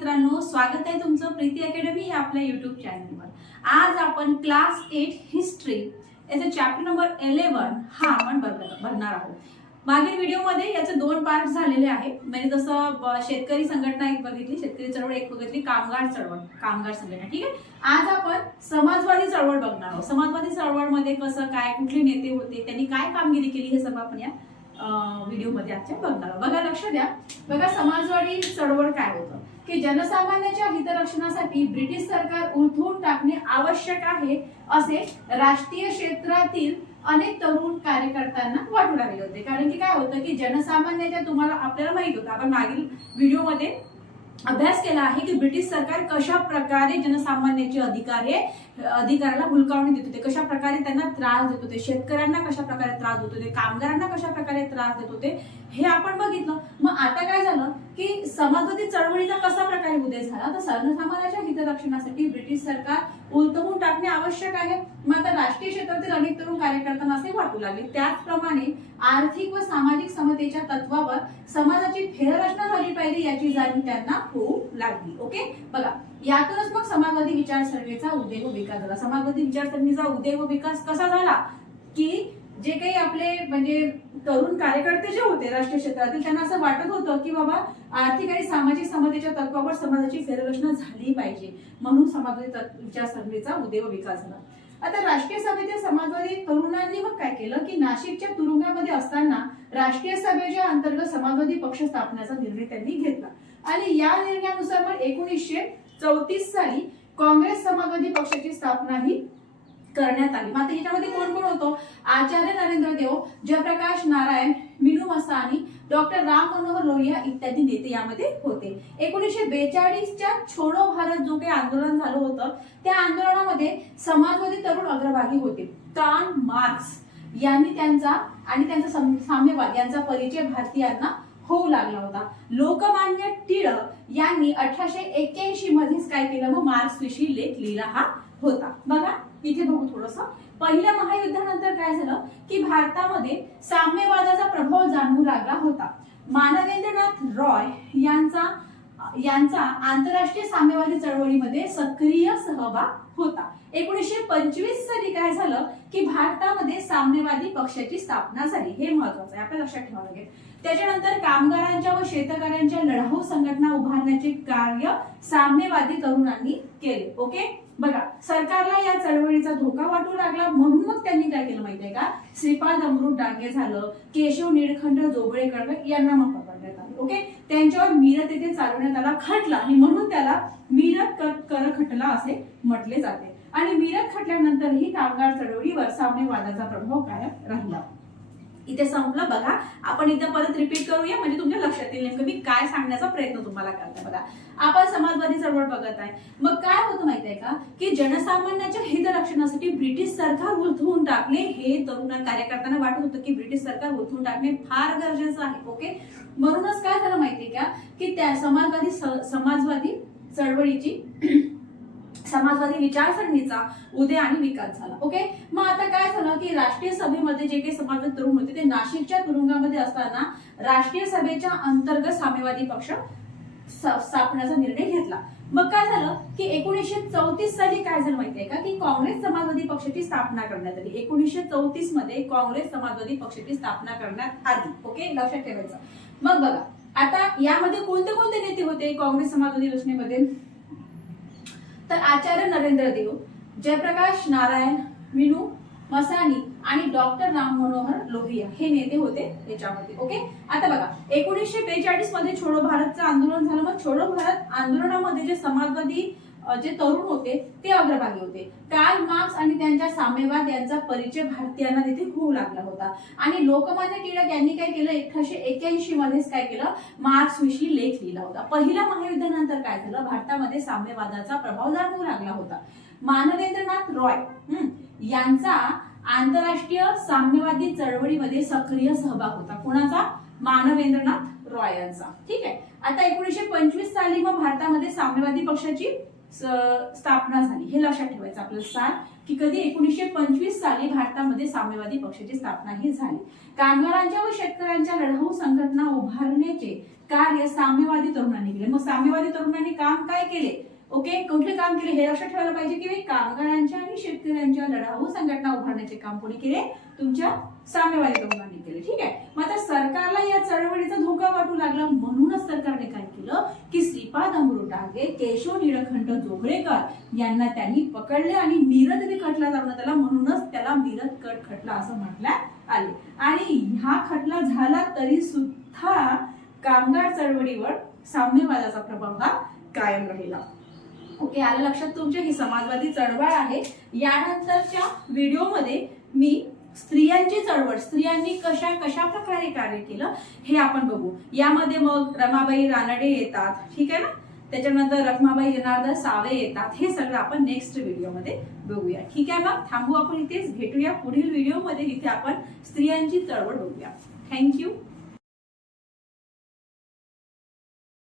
मित्रांनो, स्वागत आहे तुमचं प्रीती अकॅडमी या आपल्या YouTube चॅनलवर। आज आपण क्लास 8 हिस्ट्री याचा चॅप्टर नंबर 11 हा आपण बघणार आहोत। मागील व्हिडिओमध्ये याचे दोन पार्ट झालेले आहेत। म्हणजे जसं शेतकरी संघटना एक बघितली, शेतकरी चळवळ एक बघितली, कामगार संघटना, ठीक आहे। आज आपण समाजवादी चळवळ बघणार आहोत। समाजवादी चळवळमध्ये कसं काय, कुठले नेते होते, त्यांनी काय कामगिरी केली, हे सगळं आपण या व्हिडिओ मध्ये आजच्या बघणार आहोत। बघा, लक्ष द्या। बघा, समाजवादी चळवळ काय होतं की जनसामान्यांच्या हितरक्षणासाठी ब्रिटिश सरकार उलथवून टाकणे आवश्यक आहे असे राष्ट्रीय क्षेत्रातील अनेक तरुण कार्यकर्त्यांना वाटू लागले होते। कारण की काय होतं की जनसामान्याच्या आपल्याला माहित होतं, आपण मागील व्हिडिओमध्ये अभ्यास केला आहे की ब्रिटिश सरकार कशा प्रकारे जनसामान्याचे अधिकाराला हुलकावणी देत होते, कशा प्रकारे त्यांना त्रास देत होते, शेतकऱ्यांना कशा प्रकारे त्रास देत होते, कामगारांना कशा प्रकारे त्रास देत होते, हे आपण बघितलं। मग आता काय झालं की समाजवादी चळवळीचा कसा प्रकारे उदय झाला, तर जनसामान्याच्या हितरक्षणासाठी ब्रिटिश सरकार उलथवून टाकणे आवश्यक आहे। मग आता राष्ट्रीय क्षेत्रातील अनेक तरुण कार्यकर्त्यांना असे वाटू लागले। त्याचप्रमाणे आर्थिक व सामाजिक समतेच्या तत्वावर समाजाची फेररचना झाली पाहिजे याची जाणीव त्यांना होऊ लागली। ओके, बघा, यातूनच मग समाजवादी विचारसरणीचा उदय व विकास झाला। समाजवादी विचारसरणीचा उदय व विकास कसा झाला की जे काही आपले म्हणजे तरुण कार्यकर्ते जे होते राष्ट्रीय क्षेत्रातील, त्यांना असं वाटत होतं की बाबा आर्थिक आणि सामाजिक समतेच्या तत्वावर समाजाची फेररचना झाली पाहिजे, म्हणून समाजवादी विचारसरणीचा उदय व विकास झाला। आता राष्ट्रीय सभेतील समाजवादी तरुणांनी मग काय केलं की नाशिकच्या तुरुंगामध्ये असताना राष्ट्रीय सभेच्या अंतर्गत समाजवादी पक्ष स्थापण्याचा निर्णय त्यांनी घेतला आणि या निर्णयानुसार मग 1934 साली काँग्रेस समाजवादी पक्षाची स्थापना ही करण्यात आली। मात्र याच्यामध्ये कोण कोण होतो, आचार्य नरेंद्र देव, जयप्रकाश नारायण, मीनू मसानी, डॉक्टर राम मनोहर लोहिया इत्यादी नेते यामध्ये होते। 1942च्या छोडो भारत जो काही आंदोलन झालं होतं, त्या आंदोलनामध्ये समाजवादी तरुण अग्रभागी होते। कार्ल मार्क्स यांनी त्यांचा साम्यवाद यांचा परिचय भारतीयांना होऊ लागला होता। लोकमान्य टिळक यांनी 1881 मध्येच काय केलं, मग मार्क्स विषयी लेख लिहिला हा होता। बघा, इथे बघू थोडंसं। पहिल्या महायुद्धानंतर काय झालं की भारतामध्ये साम्यवादाचा प्रभाव जाणवू लागला होता। मानवेंद्रनाथ रॉय यांचा आंतरराष्ट्रीय साम्यवादी चळवळीमध्ये सक्रिय सहभाग होता। 1925 साली काय झालं की भारतामध्ये साम्यवादी पक्षाची स्थापना झाली। हे महत्त्वाचं आहे, आपल्याला लक्षात ठेवावं लागेल। त्याच्यानंतर कामगारांच्या व शेतकऱ्यांच्या लढाऊ संघटना उभारण्याचे कार्य साम्यवादी तरुणांनी केले। ओके, बघा, सरकारला या चळवळीचा धोका वाटू लागला, म्हणून मग त्यांनी काय केलं माहितीये का, श्रीपाद अमृत डांगे झालं, केशव निळकंठ जोगळेकर यांना मग पकडण्यात आले। ओके, त्यांच्यावर मीरत येथे चालवण्यात आला खटला आणि म्हणून त्याला मीरत कर खटला असे म्हटले जाते। आणि मीरत खटल्यानंतरही कामगार चळवळीवर साम्यवादाचा प्रभाव कायम राहिला। इथे संपलं। बघा, आपण एकदा परत रिपीट करूया म्हणजे तुमच्या लक्षात येईल नेमकं मी काय सांगण्याचा प्रयत्न तुम्हाला करते। बघा, आपण समाजवादी चळवळ बघत आहे। मग काय होतं माहितीये का की जनसामान्याच्या हितरक्षणासाठी ब्रिटिश सरकार उलथवून टाकणे, हे तरुण कार्यकर्त्यांना वाटत होतं की ब्रिटिश सरकार उलथवून टाकणे फार गरजेचं आहे। ओके, म्हणूनच काय झालं माहितीये का की त्या समाजवादी चळवळीची समाजवादी विचारसरणीचा उदय आणि विकास झाला। ओके, मग आता काय झालं की राष्ट्रीय सभेमध्ये जे काही समाजवादी तरुण होते ते नाशिकच्या तुरुंगामध्ये असताना राष्ट्रीय सभेच्या अंतर्गत साम्यवादी पक्ष स्थापण्याचा निर्णय घेतला। मग काय झालं की 1934 साली काय झालं माहितीये का की काँग्रेस समाजवादी पक्षाची स्थापना करण्यात आली। 1934 मध्ये काँग्रेस समाजवादी पक्षाची स्थापना करण्यात आली। ओके, लक्षात ठेवायचं। मग बघा, आता यामध्ये कोणते कोणते नेते होते काँग्रेस समाजवादी रचनेमध्ये, तर आचार्य नरेंद्र देव, जयप्रकाश नारायण, मीनू मसानी आणि डॉक्टर राम मनोहर लोहिया हे नेते होते त्याच्यामध्ये। ओके, आता बघा, 1942 मध्ये छोडो भारतचं आंदोलन झालं। मग छोडो भारत आंदोलनामध्ये जे समाजवादी जे तरुण होते ते अग्रभागी होते। कार्ल मार्क्स आणि त्यांच्या साम्यवाद यांचा परिचय भारतीयांना तिथे होऊ लागला होता। आणि लोकमान्य टिळक यांनी काय केलं, 1881 मध्येच काय केलं, मार्क्स विषयी लेख लिहिला होता। पहिल्या महायुद्धानंतर काय झालं, भारतामध्ये साम्यवादाचा प्रभाव जाणवू लागला होता। मानवेंद्रनाथ रॉय यांचा आंतरराष्ट्रीय साम्यवादी चळवळीमध्ये सक्रिय सहभाग होता। कोणाचा, मानवेंद्रनाथ रॉय यांचा। ठीक आहे, आता 1925 साली मग भारतामध्ये साम्यवादी पक्षाची स्थापना झाली, हे लक्षात ठेवायचं आपल्याला। की कधी 1925 साली भारतामध्ये साम्यवादी पक्षाची स्थापना ही झाली. कामगारांच्या व शेतकऱ्यांच्या लढाऊ संघटना उभारण्याचे कार्य साम्यवादी तरुणांनी केले. मग साम्यवादी तरुणांनी काम काय केले? ओके, कुठले काम केले हे लक्षात ठेवायला पाहिजे की कामगारांच्या आणि शेतकऱ्यांच्या लढाऊ संघटना उभारण्याचे काम कोणी केले? तुमच्या साम्यवादी तरुणांनी केले. ठीक आहे. मग आता सरकारला या चळवळीचा धोका वाटू लागला, म्हणूनच सरकारने काय केलं की श्रीपाद अमृत डांगे, केशव नीलकंठ जोगळेकर यांना त्यांनी पकडले आणि मिरज येथे खटला चालवण्यात आला. म्हणूनच त्याला मिरज कट खटला असं म्हटलं आले. आणि हा खटला झाला तरी सुद्धा कामगार चळवळीवर साम्यवादाचा प्रभाव हा कायम राहिला. ओके, आलं लक्षात तुमच्या? ही समाजवादी चळवळ आहे. यानंतरच्या व्हिडिओमध्ये मी स्त्रियांची चळवळ, स्त्रियांनी कशा प्रकारे कार्य केलं हे आपण बघू. यामध्ये मग रमाबाई रानडे येतात, ठीक आहे ना, त्याच्यानंतर रखमाबाई जनार्दन सावे येतात. हे सगळं आपण नेक्स्ट व्हिडिओमध्ये बघूया. ठीक आहे, मग थांबू आपण इथेच, भेटूया पुढील व्हिडिओमध्ये, इथे आपण स्त्रियांची चळवळ बघूया. थँक्यू.